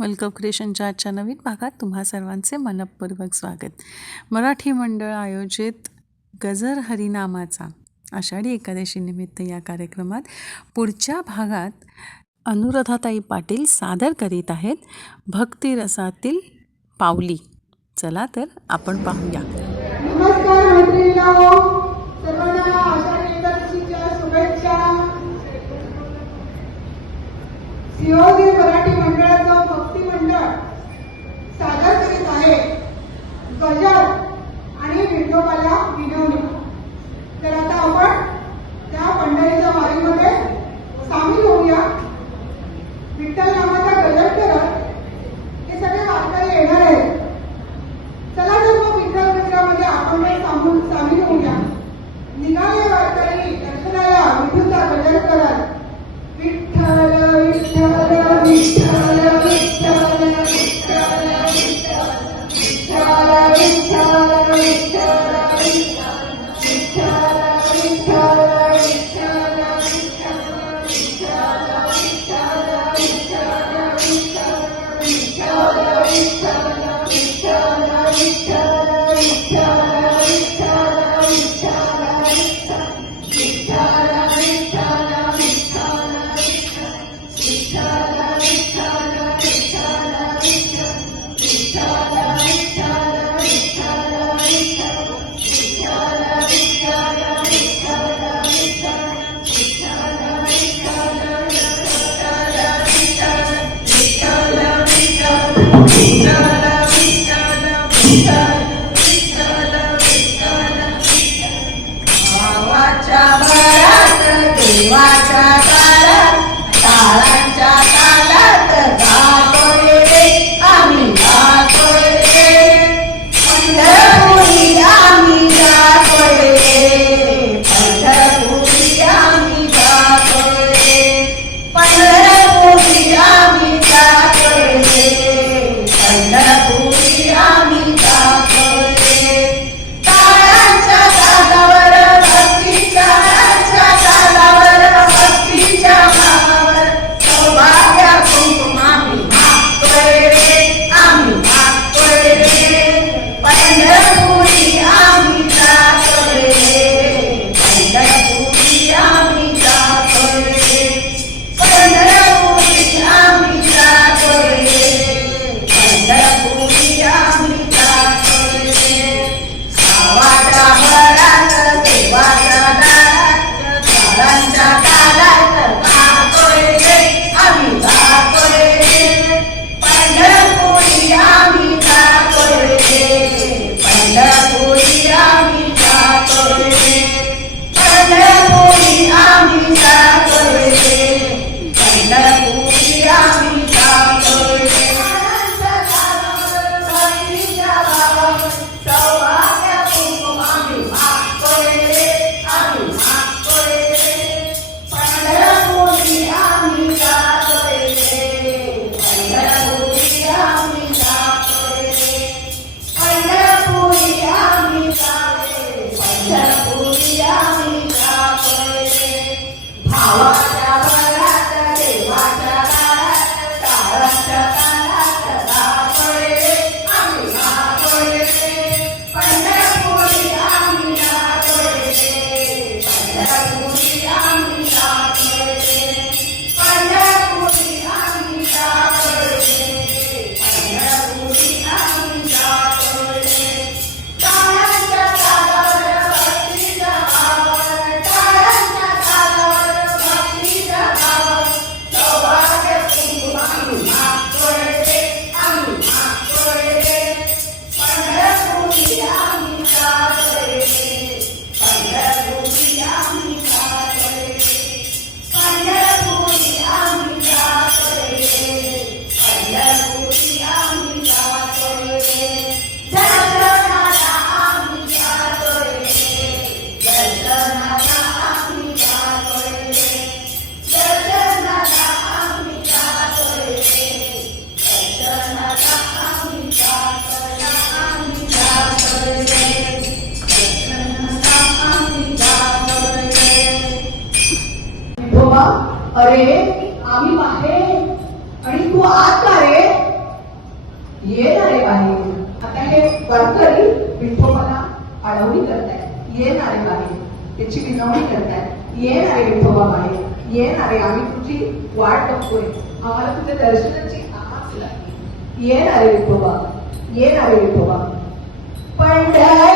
Welcome क्रिएशनच्या आजच्या नवीन भागात तुम्हा सर्वांचे मनपूर्वक स्वागत. मराठी मंडळ आयोजित गजर हरिनामाचा आषाढी एकादशी निमित्त या कार्यक्रमात पुढच्या भागात अनुराधाताई पाटील सादर करीत आहेत. भक्तिरसातील पावली. चला तर आपण पाहूया. नमस्कार आम्ही बाहेर आणि तू आत का रे? ये ना रे बाहेर. आता हे वारकरी विठोबाला अडवणी करतायत. ये ना रे बाहेर. त्याची विनवणी करतायत. ये ना रे विठोबा बाहेर. ये ना रे आम्ही तुझी वाट बघतोय. आम्हाला तुझ्या दर्शनाची आस लागली. ये ना रे विठोबा. ये ना रे विठोबा पंढर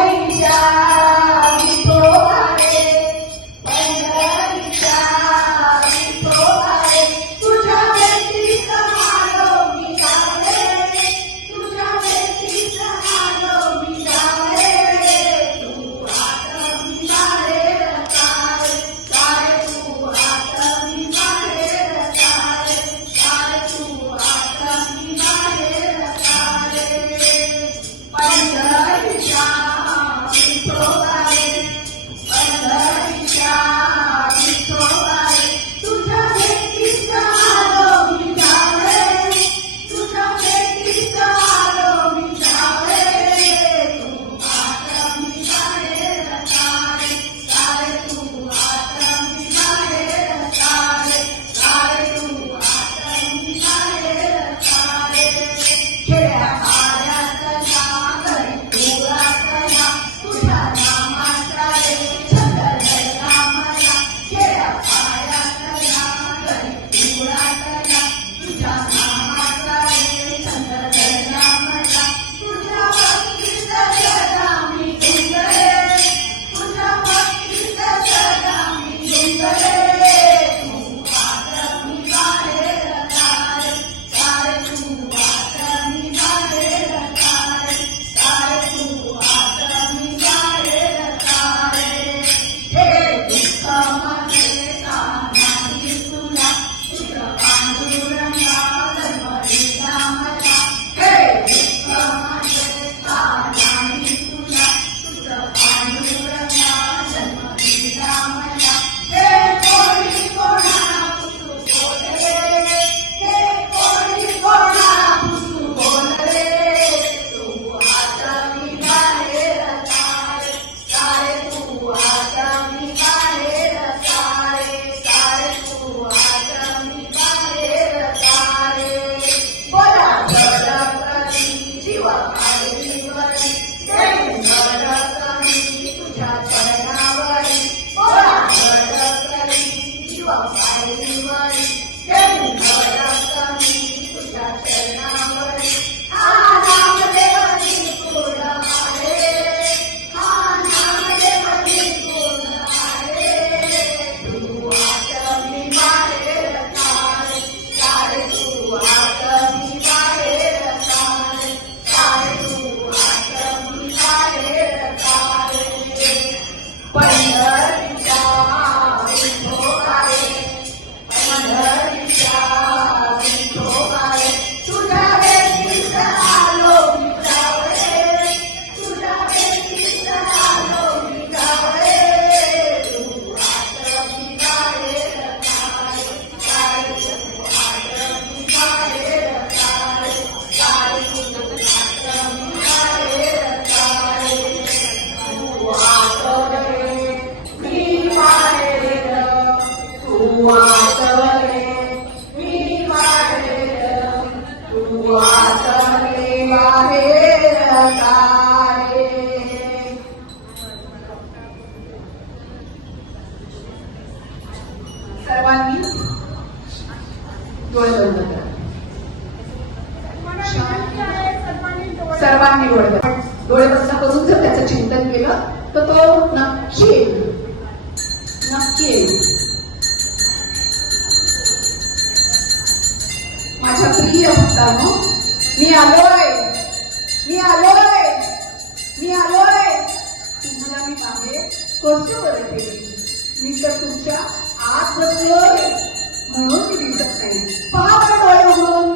Oh, सर्वांनी डोळे सर्वांनी डोळे डोळे बसला करून जर त्याचं चिंतन केलं तर तो नक्की येईल. नक्की येईल. माझ्या प्रिय होता मी आलोय. मी आलोय. मी आलोय. तुम्हाला मी बाहेर कसं बरं मी तर तुमच्या आत बसलोय म्हणून मी दिसत नाही. पहा बरं म्हणून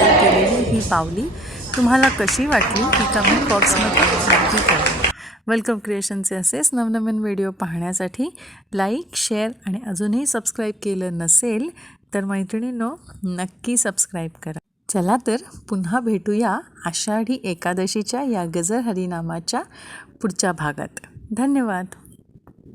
मंडळाने केलेली ही पावली तुम्हाला कशी वाटली ही कमेंट बॉक्समध्ये नक्की करा वेलकम क्रिएशनचे असेच नवनवीन व्हिडिओ पाहण्यासाठी लाईक शेअर आणि अजूनही सबस्क्राईब केलं नसेल तर मैत्रिणींनो नक्की सबस्क्राईब करा. चला तर पुन्हा भेटूया आषाढी एकादशीच्या या गजर हरिनामाच्या पुढच्या भागात. धन्यवाद.